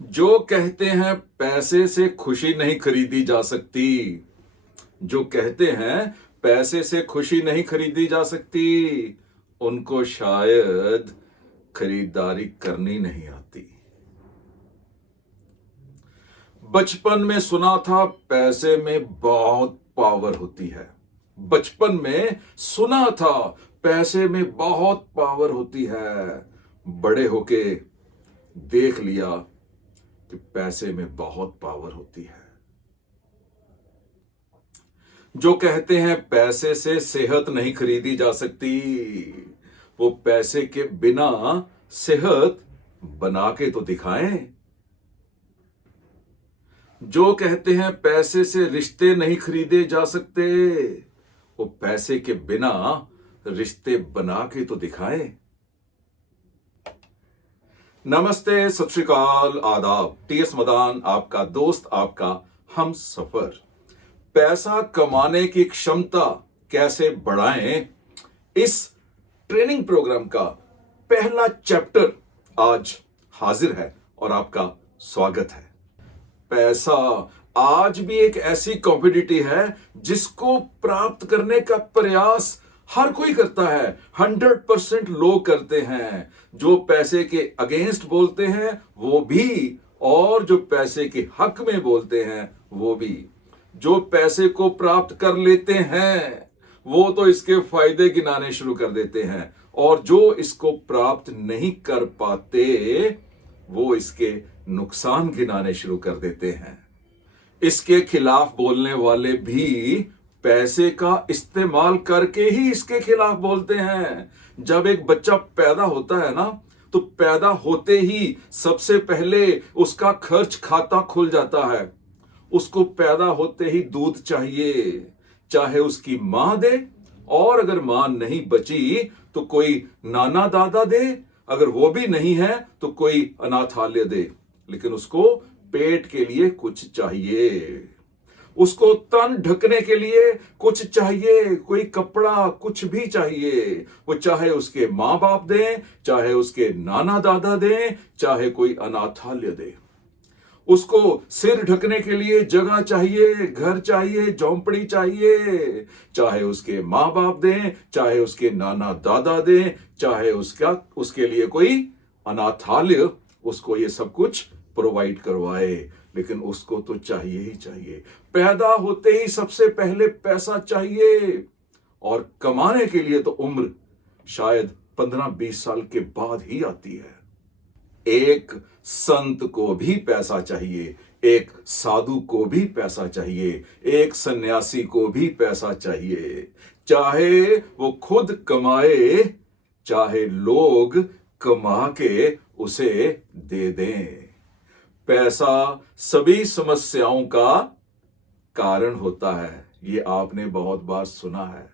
जो कहते हैं पैसे से खुशी नहीं खरीदी जा सकती। जो कहते हैं पैसे से खुशी नहीं खरीदी जा सकती, उनको शायद खरीदारी करनी नहीं आती। बचपन में सुना था पैसे में बहुत पावर होती है। बचपन में सुना था पैसे में बहुत पावर होती है। बड़े होके देख लिया कि पैसे में बहुत पावर होती है। जो कहते हैं पैसे से सेहत नहीं खरीदी जा सकती, वो पैसे के बिना सेहत बना के तो दिखाएं। जो कहते हैं पैसे से रिश्ते नहीं खरीदे जा सकते, वो पैसे के बिना रिश्ते बना के तो दिखाएं। नमस्ते, सत श्री अकाल, आदाब। टीएस मदान आपका दोस्त, आपका हम सफर। पैसा कमाने की क्षमता कैसे बढ़ाएं, इस ट्रेनिंग प्रोग्राम का पहला चैप्टर आज हाजिर है और आपका स्वागत है। पैसा आज भी एक ऐसी कॉमोडिटी है जिसको प्राप्त करने का प्रयास हर कोई करता है। 100% लोग करते हैं। जो पैसे के अगेंस्ट बोलते हैं वो भी, और जो पैसे के हक में बोलते हैं वो भी। जो पैसे को प्राप्त कर लेते हैं वो तो इसके फायदे गिनाने शुरू कर देते हैं, और जो इसको प्राप्त नहीं कर पाते वो इसके नुकसान गिनाने शुरू कर देते हैं। इसके खिलाफ बोलने वाले भी पैसे का इस्तेमाल करके ही इसके खिलाफ बोलते हैं। जब एक बच्चा पैदा होता है ना, तो पैदा होते ही सबसे पहले उसका खर्च खाता खुल जाता है। उसको पैदा होते ही दूध चाहिए, चाहे उसकी मां दे, और अगर मां नहीं बची तो कोई नाना दादा दे, अगर वो भी नहीं है तो कोई अनाथालय दे, लेकिन उसको पेट के लिए कुछ चाहिए। उसको तन ढकने के लिए कुछ चाहिए, कोई कपड़ा, कुछ भी चाहिए। वो चाहे उसके मां बाप दें, चाहे उसके नाना दादा दें, चाहे कोई अनाथालय दे। उसको सिर ढकने के लिए जगह चाहिए, घर चाहिए, झोंपड़ी चाहिए, चाहे उसके मां बाप दें, चाहे उसके नाना दादा दें, चाहे उसके लिए कोई अनाथालय उसको ये सब कुछ प्रोवाइड करवाए, लेकिन उसको तो चाहिए ही चाहिए। पैदा होते ही सबसे पहले पैसा चाहिए, और कमाने के लिए तो उम्र शायद 15-20 साल के बाद ही आती है। एक संत को भी पैसा चाहिए, एक साधु को भी पैसा चाहिए, एक सन्यासी को भी पैसा चाहिए। चाहे वो खुद कमाए, चाहे लोग कमा के उसे दे दें। पैसा सभी समस्याओं का कारण होता है, ये आपने बहुत बार सुना है।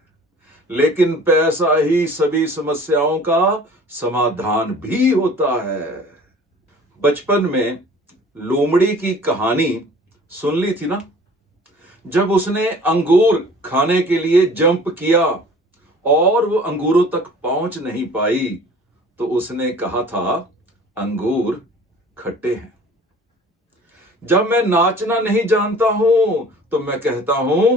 लेकिन पैसा ही सभी समस्याओं का समाधान भी होता है। बचपन में लोमड़ी की कहानी सुन ली थी ना? जब उसने अंगूर खाने के लिए जंप किया और वो अंगूरों तक पहुंच नहीं पाई, तो उसने कहा था अंगूर खट्टे हैं। जब मैं नाचना नहीं जानता हूं तो मैं कहता हूं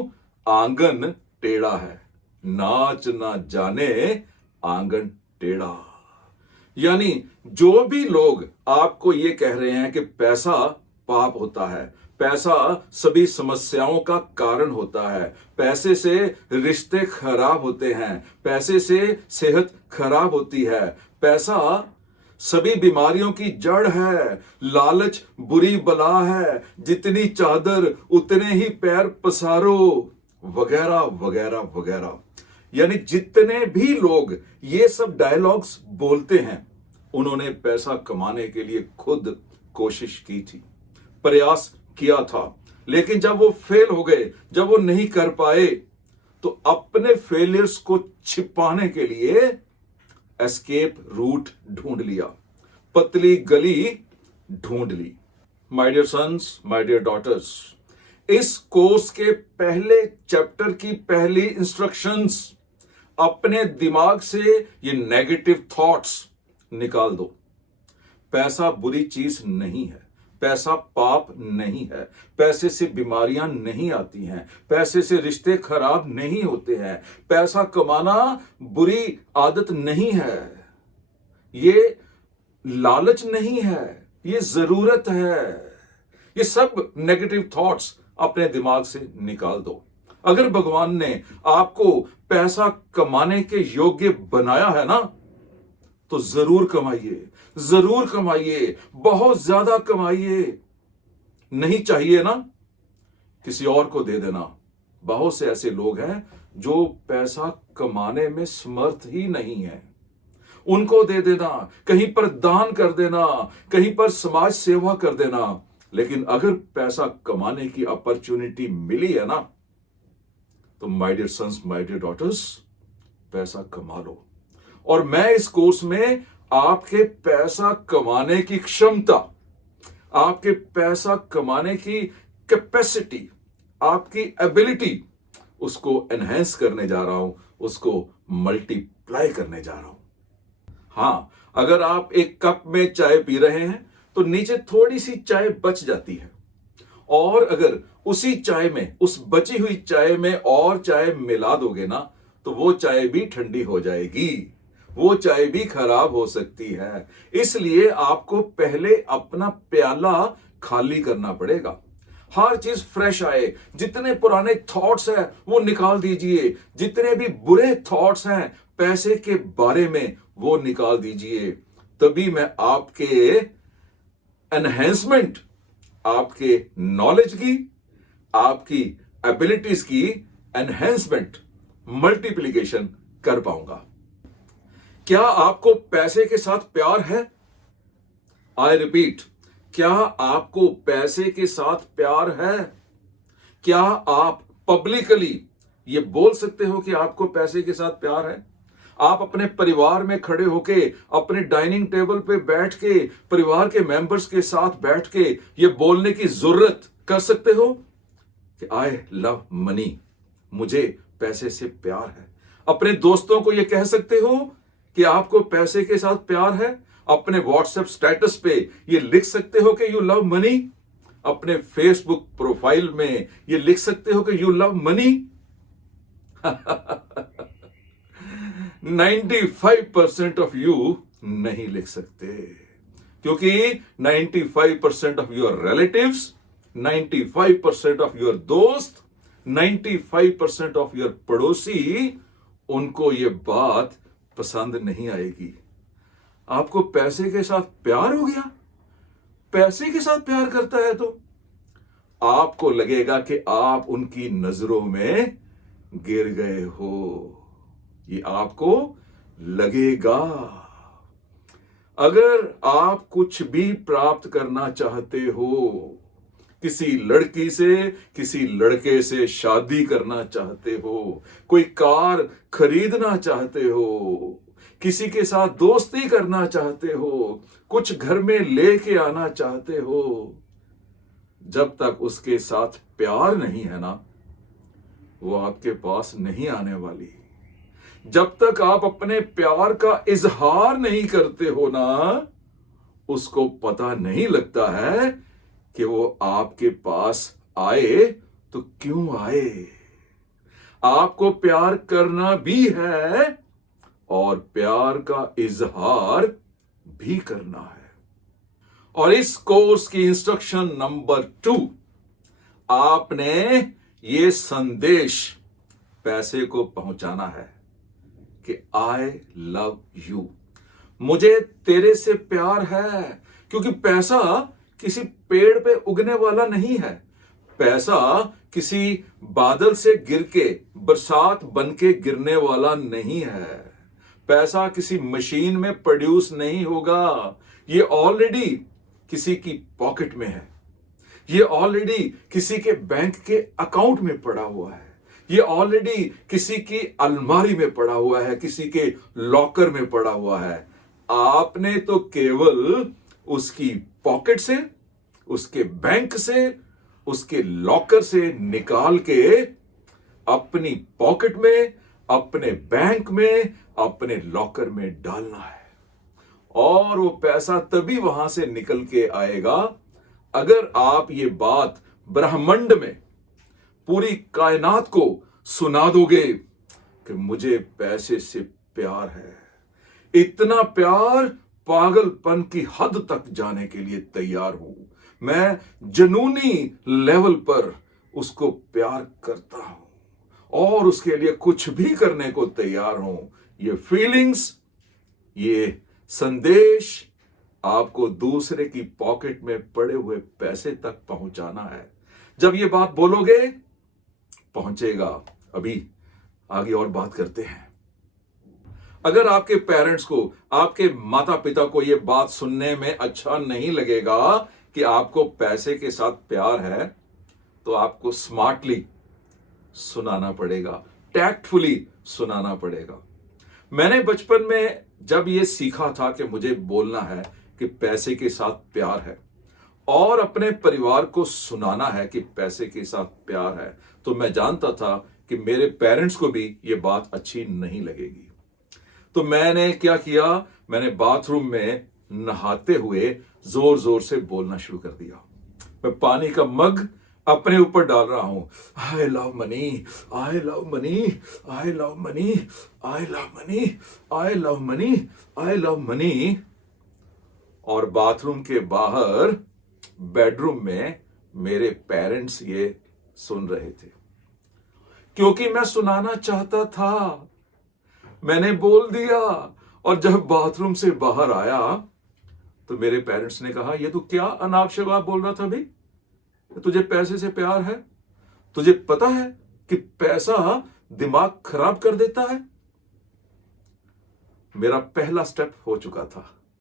आंगन टेढ़ा है। नाच ना जाने आंगन टेढ़ा। यानी जो भी लोग आपको ये कह रहे हैं कि पैसा पाप होता है, पैसा सभी समस्याओं का कारण होता है, पैसे से रिश्ते खराब होते हैं, पैसे से सेहत खराब होती है, पैसा सभी बीमारियों की जड़ है, लालच बुरी बला है, जितनी चादर उतने ही पैर पसारो, वगैरह वगैरह वगैरह। यानी जितने भी लोग ये सब डायलॉग्स बोलते हैं, उन्होंने पैसा कमाने के लिए खुद कोशिश की थी, प्रयास किया था, लेकिन जब वो फेल हो गए, जब वो नहीं कर पाए, तो अपने फेलियर्स को छिपाने के लिए एस्केप रूट ढूंढ लिया, पतली गली ढूंढ ली। My dear sons, my dear daughters, इस कोर्स के पहले चैप्टर की पहली इंस्ट्रक्शंस, अपने दिमाग से ये नेगेटिव थॉट्स निकाल दो। पैसा बुरी चीज नहीं है, पैसा पाप नहीं है, पैसे से बीमारियां नहीं आती हैं, पैसे से रिश्ते खराब नहीं होते हैं, पैसा कमाना बुरी आदत नहीं है, ये लालच नहीं है, ये जरूरत है। ये सब नेगेटिव थॉट्स अपने दिमाग से निकाल दो। अगर भगवान ने आपको पैसा कमाने के योग्य बनाया है ना, तो जरूर कमाइए, जरूर कमाइए, बहुत ज्यादा कमाइए। नहीं चाहिए ना, किसी और को दे देना। बहुत से ऐसे लोग हैं जो पैसा कमाने में समर्थ ही नहीं है, उनको दे देना, कहीं पर दान कर देना, कहीं पर समाज सेवा कर देना। लेकिन अगर पैसा कमाने की अपॉर्चुनिटी मिली है ना, तो my dear sons, my dear daughters, पैसा कमा लो। और मैं इस कोर्स में आपके पैसा कमाने की क्षमता, आपके पैसा कमाने की कैपेसिटी, आपकी एबिलिटी, उसको एनहेंस करने जा रहा हूं, उसको मल्टीप्लाई करने जा रहा हूं। हाँ, अगर आप एक कप में चाय पी रहे हैं तो नीचे थोड़ी सी चाय बच जाती है, और अगर उसी चाय में, उस बची हुई चाय में और चाय मिला दोगे ना, तो वो चाय भी ठंडी हो जाएगी, वो चाय भी खराब हो सकती है। इसलिए आपको पहले अपना प्याला खाली करना पड़ेगा। हर चीज फ्रेश आए, जितने पुराने थॉट्स हैं वो निकाल दीजिए, जितने भी बुरे थॉट्स हैं पैसे के बारे में वो निकाल दीजिए। तभी मैं आपके एनहेंसमेंट, आपके नॉलेज की, आपकी एबिलिटीज की एनहेंसमेंट, मल्टीप्लिकेशन कर पाऊंगा। क्या आपको पैसे के साथ प्यार है? आई रिपीट, क्या आपको पैसे के साथ प्यार है? क्या आप पब्लिकली ये बोल सकते हो कि आपको पैसे के साथ प्यार है? आप अपने परिवार में खड़े होके, अपने डाइनिंग टेबल पे बैठ के, परिवार के मेंबर्स के साथ बैठ के ये बोलने की जरूरत कर सकते हो कि आई लव मनी, मुझे पैसे से प्यार है। अपने दोस्तों को ये कह सकते हो कि आपको पैसे के साथ प्यार है। अपने व्हाट्सएप स्टेटस पे ये लिख सकते हो कि यू लव मनी। अपने फेसबुक प्रोफाइल में ये लिख सकते हो कि you love money. 95% of you नहीं लिख सकते, क्योंकि 95% of your relatives, 95% of your दोस्त, 95% ऑफ योर पड़ोसी, उनको ये बात पसंद नहीं आएगी। आपको पैसे के साथ प्यार हो गया, पैसे के साथ प्यार करता है तो आपको लगेगा कि आप उनकी नजरों में गिर गए हो, ये आपको लगेगा। अगर आप कुछ भी प्राप्त करना चाहते हो, किसी लड़की से, किसी लड़के से शादी करना चाहते हो, कोई कार खरीदना चाहते हो, किसी के साथ दोस्ती करना चाहते हो, कुछ घर में लेके आना चाहते हो, जब तक उसके साथ प्यार नहीं है ना, वो आपके पास नहीं आने वाली। जब तक आप अपने प्यार का इजहार नहीं करते हो ना, उसको पता नहीं लगता है कि वो आपके पास आए तो क्यों आए। आपको प्यार करना भी है और प्यार का इजहार भी करना है। और इस कोर्स की इंस्ट्रक्शन नंबर 2, आपने ये संदेश पैसे को पहुंचाना है कि आई लव यू, मुझे तेरे से प्यार है। क्योंकि पैसा किसी पेड़ पे उगने वाला नहीं है, पैसा किसी बादल से गिर के बरसात बन के गिरने वाला नहीं है, पैसा किसी मशीन में प्रोड्यूस नहीं होगा। ये ऑलरेडी किसी की पॉकेट में है, ये ऑलरेडी किसी के बैंक के अकाउंट में पड़ा हुआ है, ये ऑलरेडी किसी की अलमारी में पड़ा हुआ है, किसी के लॉकर में पड़ा हुआ है। आपने तो केवल उसकी पॉकेट से, उसके बैंक से, उसके लॉकर से निकाल के अपनी पॉकेट में, अपने बैंक में, अपने लॉकर में डालना है। और वो पैसा तभी वहां से निकल के आएगा अगर आप ये बात ब्रह्मांड में पूरी कायनात को सुना दोगे कि मुझे पैसे से प्यार है, इतना प्यार पागलपन की हद तक जाने के लिए तैयार हूं, मैं जुनूनी लेवल पर उसको प्यार करता हूं और उसके लिए कुछ भी करने को तैयार हूं, ये फीलिंग्स, ये संदेश आपको दूसरे की पॉकेट में पड़े हुए पैसे तक पहुंचाना है। जब ये बात बोलोगे पहुंचेगा। अभी आगे और बात करते हैं। अगर आपके पेरेंट्स को, आपके माता पिता को यह बात सुनने में अच्छा नहीं लगेगा कि आपको पैसे के साथ प्यार है, तो आपको स्मार्टली सुनाना पड़ेगा, टैक्टफुली सुनाना पड़ेगा। मैंने बचपन में जब यह सीखा था कि मुझे बोलना है कि पैसे के साथ प्यार है और अपने परिवार को सुनाना है कि पैसे के साथ प्यार है, तो मैं जानता था कि मेरे पेरेंट्स को भी यह बात अच्छी नहीं लगेगी। तो मैंने क्या किया, मैंने बाथरूम में नहाते हुए जोर जोर से बोलना शुरू कर दिया। मैं पानी का मग अपने ऊपर डाल रहा हूं, I love money, I love money, I love money, I love money, I love money, I love money. और बाथरूम के बाहर बेडरूम में मेरे पेरेंट्स ये सुन रहे थे, क्योंकि मैं सुनाना चाहता था। मैंने बोल दिया और जब बाथरूम से बाहर आया तो मेरे पेरेंट्स ने कहा, ये तो क्या अनाप शनाप बोल रहा था भाई, तुझे पैसे से प्यार है? तुझे पता है कि पैसा दिमाग खराब कर देता है? मेरा पहला स्टेप हो चुका था।